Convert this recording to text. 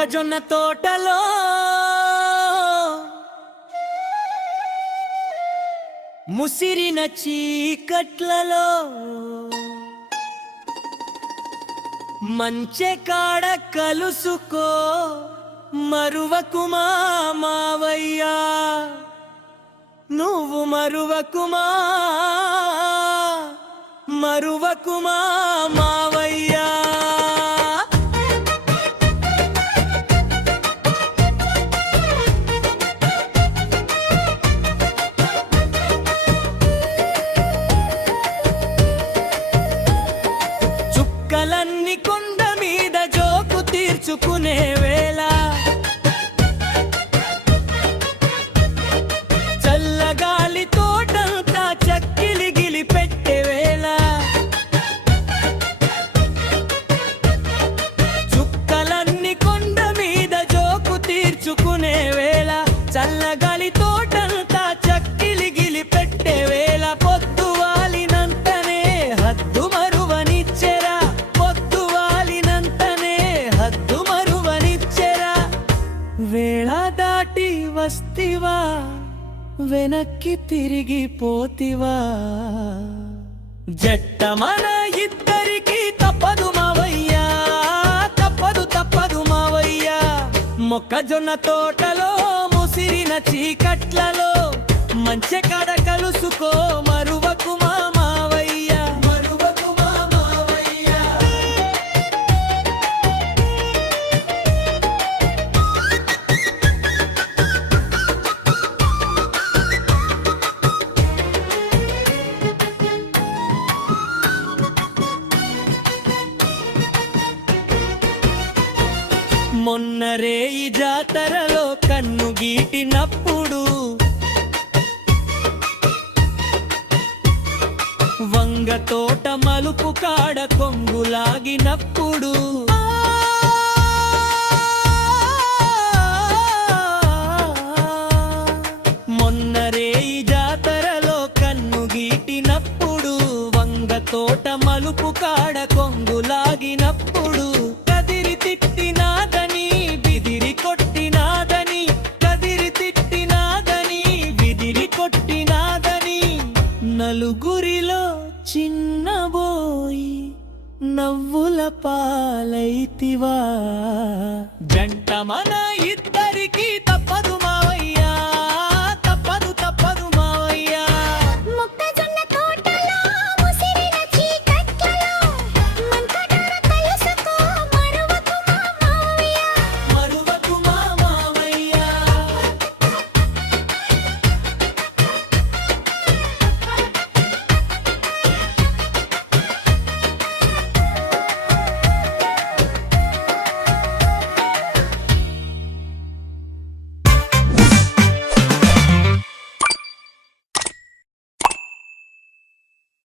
మొక్కజొన్న తోటలో ముసిరిన చీకట్లలో మంచె కాడ కలుసుకో మరువకుమా మావయ్యా, నువ్వు మరువకుమా మరువకుమా మావయ్యా. చుక్కలన్నీ కొండ మీద జోకు తీర్చుకునే వేళ, చల్లగాలి తోటంతా చక్కిలిగిలి పెట్టే వేళ, చుక్కలన్నీ కొండ మీద జోకు తీర్చుకునే వేళ, చల్లగాలి తోటంతా చక్కిలిగిలి పెట్టే వేళ, పొద్దువాలినంతనే హద్దు మరువనిచ్చెరా, పొద్దువాలినంతనే హద్దు మరువనిచ్చెరా. వేళ దాటి వస్తివా, వెనక్కి తిరిగిపోతివా, జట్ట మన ఇద్దరికి తప్పదు మావయ్యా, తప్పదు తప్పదు మావయ్యా. మొక్కజొన్న తోటలో ముసిరిన చీకట్లలో మంచె కాడ కలుసుకో మరువకుమా మావయ్యా, మరువకుమా మావయ్యా. మొన్నరే ఈ జాతరలో కన్ను గీటినప్పుడు, వంగ తోట మలుపు కాడ కొంగులాగినప్పుడు, మొన్నరే ఈ జాతరలో కన్ను గీటినప్పుడు, వంగ తోట మలుపు కాడ కొంగులాగినప్పుడు, కదిరి తిట్టినాదని బిదిరి కొట్టినాదని, కదిరి తిట్టినాదని బిదిరి కొట్టినాదని, నలుగురిలో చిన్నబోయి నవ్వుల పాలైతివా, జంట మన ఇద్దరికి